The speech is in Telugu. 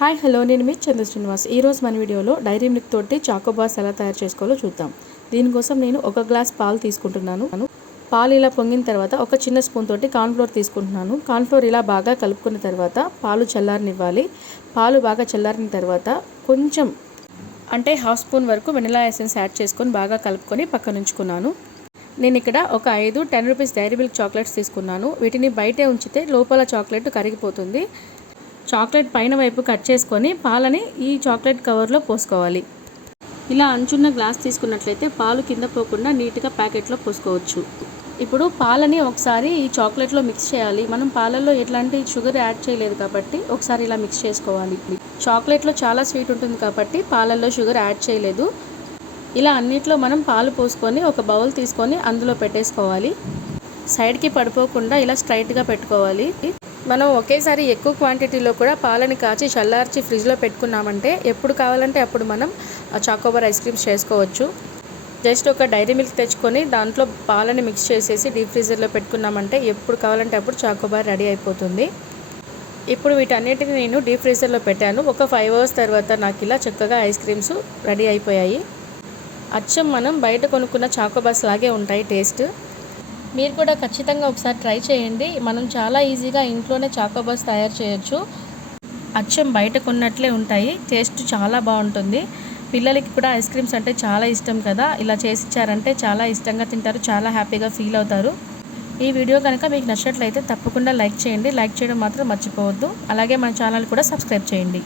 హాయ్ హలో నేను మీ శ్రీనివాస్. ఈరోజు మన వీడియోలో డైరీ మిల్క్ తోటి చాకోబార్స్ ఎలా తయారు చేసుకోవాలో చూద్దాం. దీనికోసం నేను ఒక గ్లాస్ పాలు తీసుకుంటున్నాను. పాలు ఇలా పొంగిన తర్వాత ఒక చిన్న స్పూన్ తోటి కార్న్ఫ్లోర్ తీసుకుంటున్నాను. కార్న్ఫ్లోర్ ఇలా బాగా కలుపుకున్న తర్వాత పాలు చల్లారనివ్వాలి. పాలు బాగా చల్లారిన తర్వాత కొంచెం అంటే హాఫ్ స్పూన్ వరకు వెనిలా ఎసెన్స్ యాడ్ చేసుకొని బాగా కలుపుకొని పక్కన ఉంచుకున్నాను. నేను ఇక్కడ ఒక 10 రూపీస్ డైరీ మిల్క్ చాక్లెట్స్ తీసుకున్నాను. వీటిని బయటే ఉంచితే లోపల చాక్లెట్ కరిగిపోతుంది. చాక్లెట్ పైన వైపు కట్ చేసుకొని పాలని ఈ చాక్లెట్ కవర్లో పోసుకోవాలి. ఇలా అంచున్న గ్లాస్ తీసుకున్నట్లయితే పాలు కింద పోకుండా నీట్గా ప్యాకెట్లో పోసుకోవచ్చు. ఇప్పుడు పాలని ఒకసారి ఈ చాక్లెట్లో మిక్స్ చేయాలి. మనం పాలల్లో ఎట్లాంటి షుగర్ యాడ్ చేయలేదు కాబట్టి ఒకసారి ఇలా మిక్స్ చేసుకోవాలి. చాక్లెట్లో చాలా స్వీట్ ఉంటుంది కాబట్టి పాలల్లో షుగర్ యాడ్ చేయలేదు. ఇలా అన్నిట్లో మనం పాలు పోసుకొని ఒక బౌల్ తీసుకొని అందులో పెట్టేసుకోవాలి. సైడ్కి పడిపోకుండా ఇలా స్ట్రైట్గా పెట్టుకోవాలి. మనం ఒకేసారి ఎక్కువ క్వాంటిటీలో కూడా పాలని కాచి చల్లార్చి ఫ్రిడ్జ్లో పెట్టుకున్నామంటే ఎప్పుడు కావాలంటే అప్పుడు మనం చాకోబార్ ఐస్ క్రీమ్స్ చేసుకోవచ్చు. జస్ట్ ఒక డైరీ మిల్క్ తెచ్చుకొని దాంట్లో పాలని మిక్స్ చేసేసి డీప్ ఫ్రీజర్లో పెట్టుకున్నామంటే ఎప్పుడు కావాలంటే అప్పుడు చాకోబార్ రెడీ అయిపోతుంది. ఇప్పుడు వీటన్నిటిని నేను డీప్ ఫ్రీజర్లో పెట్టాను. ఒక 5 అవర్స్ తర్వాత నాకు ఇలా చక్కగా ఐస్ క్రీమ్స్ రెడీ అయిపోయాయి. అచ్చం మనం బయట కొనుక్కున్న చాకోబార్స్ లాగే ఉంటాయి టేస్ట్. మీరు కూడా ఖచ్చితంగా ఒకసారి ట్రై చేయండి. మనం చాలా ఈజీగా ఇంట్లోనే చాకోబార్స్ తయారు చేయొచ్చు. అచ్చం బయట కొన్నట్లే ఉంటాయి. టేస్ట్ చాలా బాగుంటుంది. పిల్లలకి కూడా ఐస్ క్రీమ్స్ అంటే చాలా ఇష్టం కదా. ఇలా చేసి ఇచ్చారంటే చాలా ఇష్టంగా తింటారు, చాలా హ్యాపీగా ఫీల్ అవుతారు. ఈ వీడియో కనుక మీకు నచ్చినట్లయితే తప్పకుండా లైక్ చేయండి. లైక్ చేయడం మాత్రం మర్చిపోవద్దు. అలాగే మన ఛానల్ కూడా సబ్స్క్రైబ్ చేయండి.